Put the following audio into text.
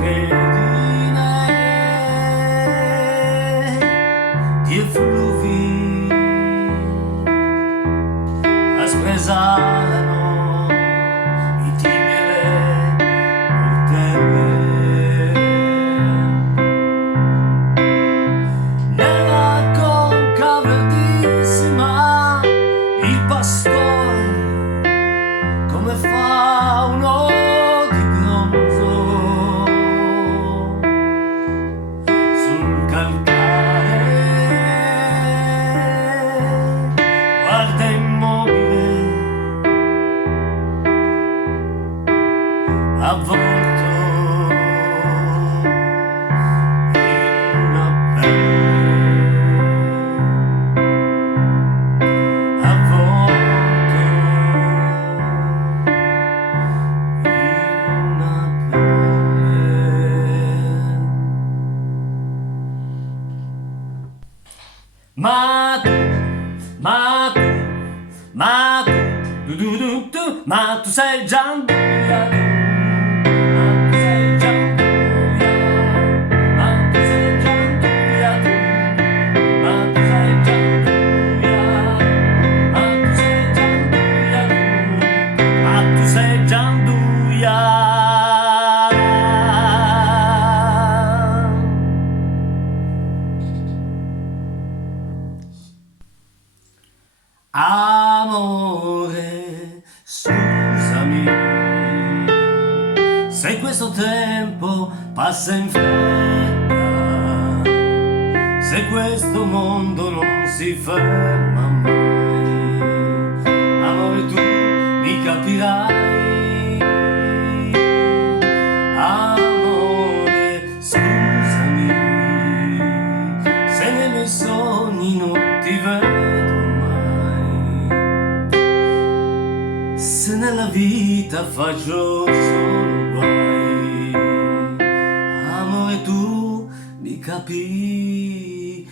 grida di effluvi espresalano i tibi e le portelle nella conca verdissima. Il pastore come fa uno di bronzo sul calcare, guarda immobile avvolto in una pelle, avvolto in una pelle. Ma tu, ma tu, ma tu, ma tu sei Gianduia, ma tu sei Gianduia, ma tu sei Gianduia, ma tu sei Gianduia, ma tu sei Gianduia, ma tu sei Gianduia. Amore, scusami, se questo tempo passa in fretta, se questo mondo non si ferma mai, amore tu mi capirai, amore, scusami, se nei miei sogni non ti vedo mai, se nella vita faccio solo guai, amore tu mi capirai.